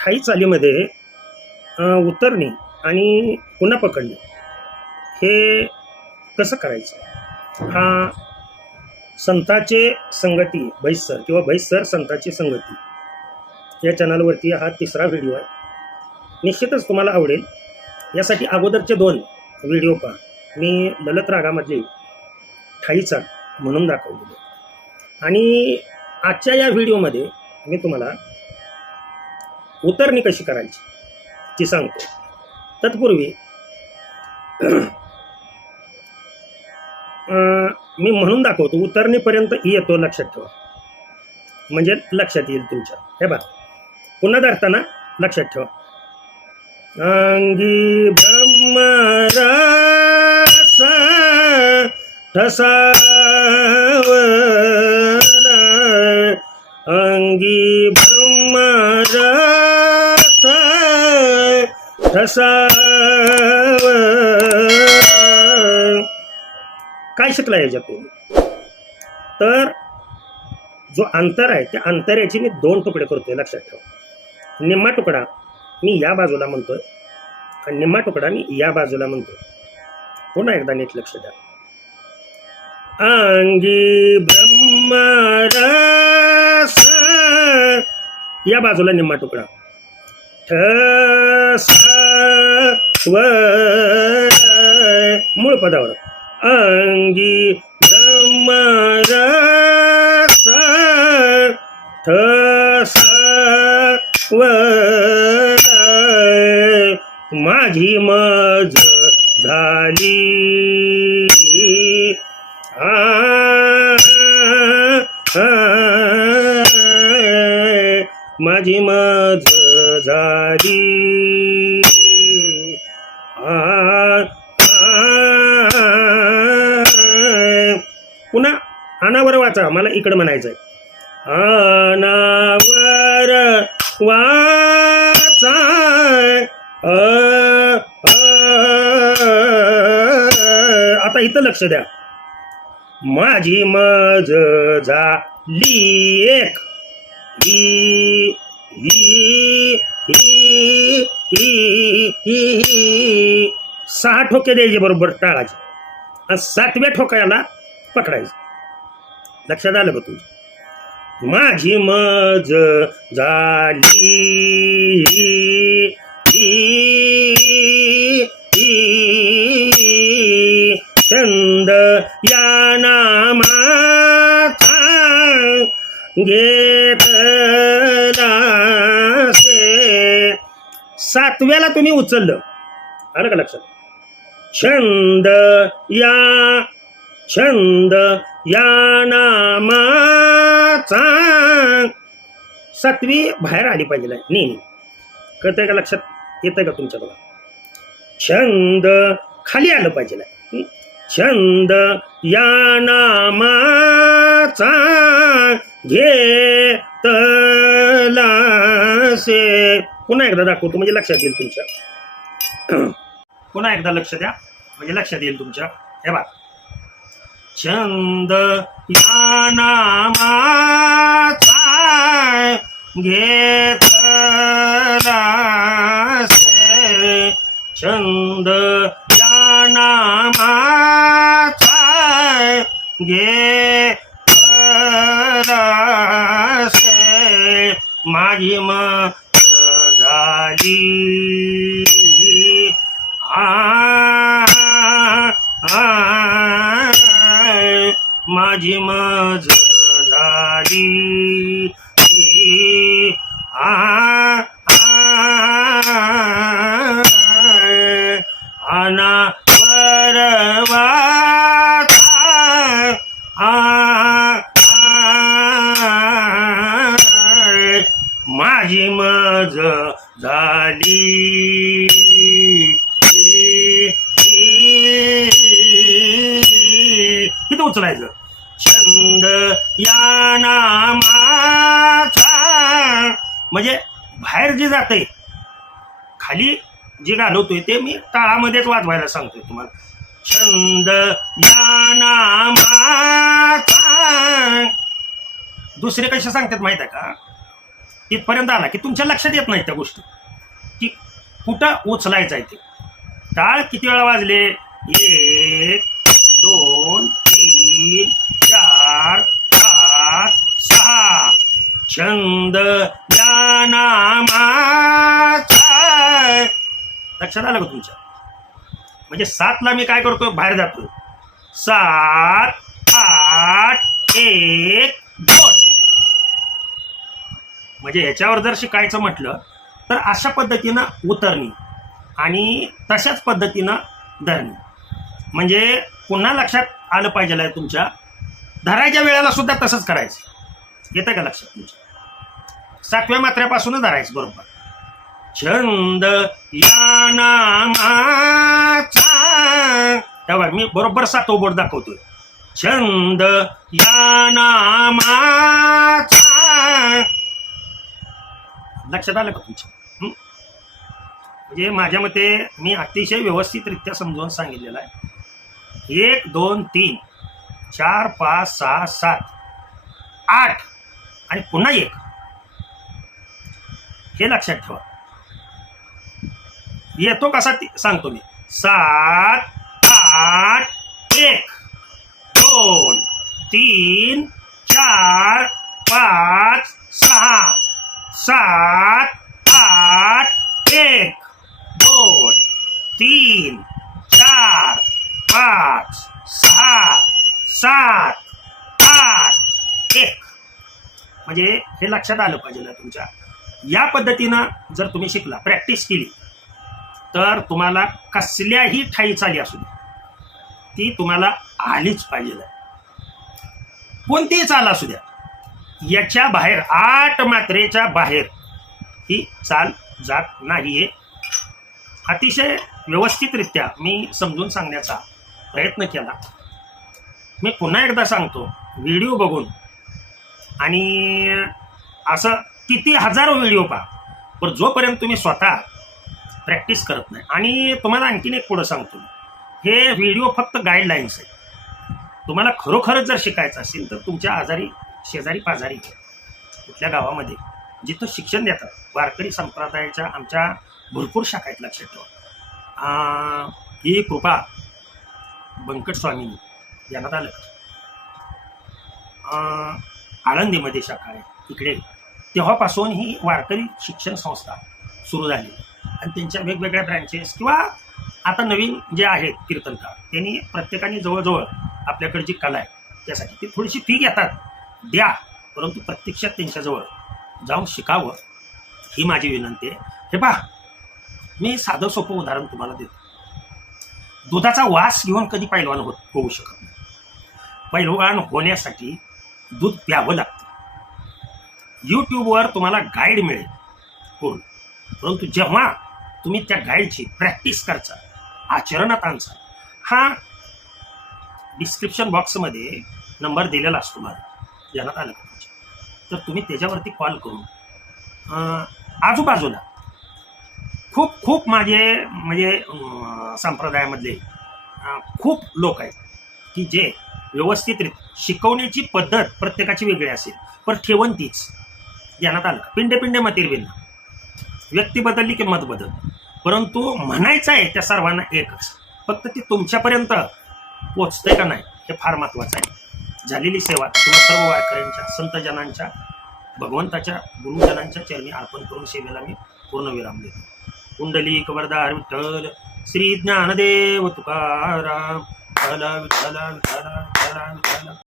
ठाई चालीमध्ये उतरणे आणि पुन्हा पकडणे हे कसं करायचं? हा संताचे संगती भैसर किंवा भैसर संताची संगती या चॅनलवरती हा तिसरा व्हिडिओ आहे. निश्चितच तुम्हाला आवडेल. यासाठी अगोदरचे दोन व्हिडिओ पहा. मी ललत रागामधले ठाईचा म्हणून दाखवलेले आणि आजच्या या व्हिडिओमध्ये मी तुम्हाला उतरणी कशी करायची ती सांगतो. तत्पूर्वी अं, मी म्हणून दाखवतो उतरणीपर्यंत येतो लक्षात ठेवा. म्हणजे लक्षात येईल तुमच्या. हे बा पुन्हा धरताना लक्षात ठेवा. अंगी ब्रह्मरस ठसावला अंगी ब्रह्मरस ठसाव काय शिकला याच्यातून तर जो अंतर आहे त्या अंतराचे मी दोन तुकडे करतोय लक्षात ठेवा. निम्मा तुकडा मी या बाजूला म्हणतोय आणि निम्मा तुकडा मी या बाजूला म्हणतोय. पुन्हा एकदा नीट लक्ष द्या. अंगी ब्रह्मरस. या बाजूला निम्मा तुकडा. ठस मूळ पदावर. अंगी ब्रह्मरस. ठस माझी मज झाली. माझी माझ झाली. पुन्हा अनावर वाचा मला इकडं म्हणायचंय. अनावर वाचा आता इथं लक्ष द्या. माझी मज झाली एक. ई सहा ठोके द्यायचे बरोबर टाळाचे आणि सातव्या ठोक्याला पकडायचं. लक्षात आलं का तुझं? माझी मज झाली सातव्याला तुम्ही उचललं. आलं का लक्षात? छंद या छंद या नामाचा सातवी बाहेर आली पाहिजे नेहमी. कळतंय का लक्षात? येतंय का तुमच्या बघा? छंद खाली आलं पाहिजे छंद या नामाचा घेतलासे. पुन्हा एकदा दाखवतो म्हणजे लक्षात येईल तुमच्या. पुन्हा एकदा लक्ष द्या म्हणजे लक्षात येईल तुमच्या. हे बा छंद या नामाचा घेतलासे छंद या नामाचा घेतलासे माझी मा الذي মাঝে মাঝে आली किती उचलायचं. छंद या नामाचा. म्हणजे बाहेर जे जाते खाली जे घालवतोय ते मी टाळामध्येच वाजवायला सांगतोय तुम्हाला. छंद या नामाचा. दुसरे कसे सांगतात माहीत आहे का? तिथपर्यंत आला की तुमच्या लक्षात येत नाही त्या गोष्टी. कुठं उचलायचं आहे ते? टाळ किती वेळा वाजले? एक दोन तीन चार पाच सहा. छंद या नामाचा लक्षात आलं का तुमच्या म्हणजे सातला मी काय करतो? बाहेर जातो. सात आठ एक दोन. म्हणजे याच्यावर जर शिकायचं म्हटलं तर अशा पद्धतीनं उतरणी आणि तशाच पद्धतीनं धरणी. म्हणजे पुन्हा लक्षात आलं पाहिजे तुमच्या धरायच्या वेळेला सुद्धा तसंच करायचं. येतं का लक्षात तुमच्या? सातव्या मात्र्यापासूनच धरायचं बरोबर. छंद या नामाचा. तेव्हा मी बरोबर सातव बोट दाखवतोय. छंद या नामाचा. लक्षात आलं का तुमच्या? म्हणजे माझ्या मते मी अतिशय व्यवस्थितरित्या समजावून सांगितलेलं आहे. एक दोन तीन चार पाच सहा सात आठ आणि पुन्हा एक. हे लक्षात ठेवा. येतो कसा सांगतो मी. सात आठ एक. दोन तीन चार पाच सहा. सात आठ एक दोन तीन चार पाच सहा सात आठ एक. म्हणजे हे लक्षात आलं पाहिजे ना तुमच्या. या पद्धतीनं जर तुम्ही शिकला प्रॅक्टिस केली तर तुम्हाला कसल्याही ठाई चाली असू दे. ती तुम्हाला आलीच पाहिजे. कोणतीही चाल असू द्या. याच्या बाहेर आठ मात्रेच्या बाहेर ही चाल जात नाहीये. अतिशय व्यवस्थितरित्या मी समजून सांगण्याचा प्रयत्न केला. मी पुन्हा एकदा सांगतो व्हिडिओ बघून. आणि असं किती हजारो व्हिडिओ पहा पण जोपर्यंत तुम्ही स्वतः प्रॅक्टिस करत नाही. आणि तुम्हाला आणखीन एक पुढं सांगतो हे व्हिडिओ फक्त गाईडलाईन्स आहे तुम्हाला खरोखरच जर शिकायचं असेल तर तुमच्या आजारी शेजारी पाजारी कुठल्या गावामध्ये जिथं शिक्षण देतात वारकरी संप्रदायाच्या आमच्या भरपूर शाखा आहेत लक्षात ठेवा. ही कृपा बंकट स्वामींनी यांना आलं. आळंदीमध्ये शाखा आहे इकडे. तेव्हापासून ही वारकरी शिक्षण संस्था सुरू झाली. आणि त्यांच्या वेगवेगळ्या ब्रँचेस किंवा आता नवीन जे आहेत कीर्तनकार त्यांनी प्रत्येकाने जवळजवळ आपल्याकडे जी कला आहे त्यासाठी ती थोडीशी फी घेतात. द्या. परंतु प्रत्यक्षात त्यांच्याजवळ जाऊन शिकावं ही माझी विनंती आहे. हे पहा मी साधं सोपं उदाहरण तुम्हाला देतो. दुधाचा वास घेऊन कधी पैलवान होत होऊ शकत नाही. पैलवान होण्यासाठी दूध प्यावं लागतं. यूट्यूबवर तुम्हाला गाईड मिळेल. पूर्ण परंतु जेव्हा तुम्ही त्या गाईडची प्रॅक्टिस करचा आचरणात आणचा हा डिस्क्रिप्शन बॉक्समध्ये नंबर दिलेला असतो माझा ध्यानात आलं. पाहिजे तर तुम्ही त्याच्यावरती कॉल करून आजूबाजूला खूप खूप माझे म्हणजे संप्रदायामधले खूप लोक आहेत की जे व्यवस्थित शिकवण्याची पद्धत प्रत्येकाची वेगळी असेल पण ठेवण तीच. ध्यानात आलं. का पिंडे पिंडे मतीर भिन्न. व्यक्ती बदलली की मत बदल. परंतु म्हणायचं आहे त्या सर्वांना एकच. फक्त ती तुमच्यापर्यंत पोचतंय का नाही हे फार महत्त्वाचं आहे. झालेली सेवा तुम्हा सर्व वारकऱ्यांच्या संतजनांच्या भगवंताच्या गुरुजनांच्या चरणी अर्पण करून सेवेला मी पूर्ण विराम देतो. कुंडली कबरदार विठ्ठल श्री ज्ञानदेव तुकाराम. विठ्ठल विठ्ठल विठ्ठल विठ्ठल विठ्ठल.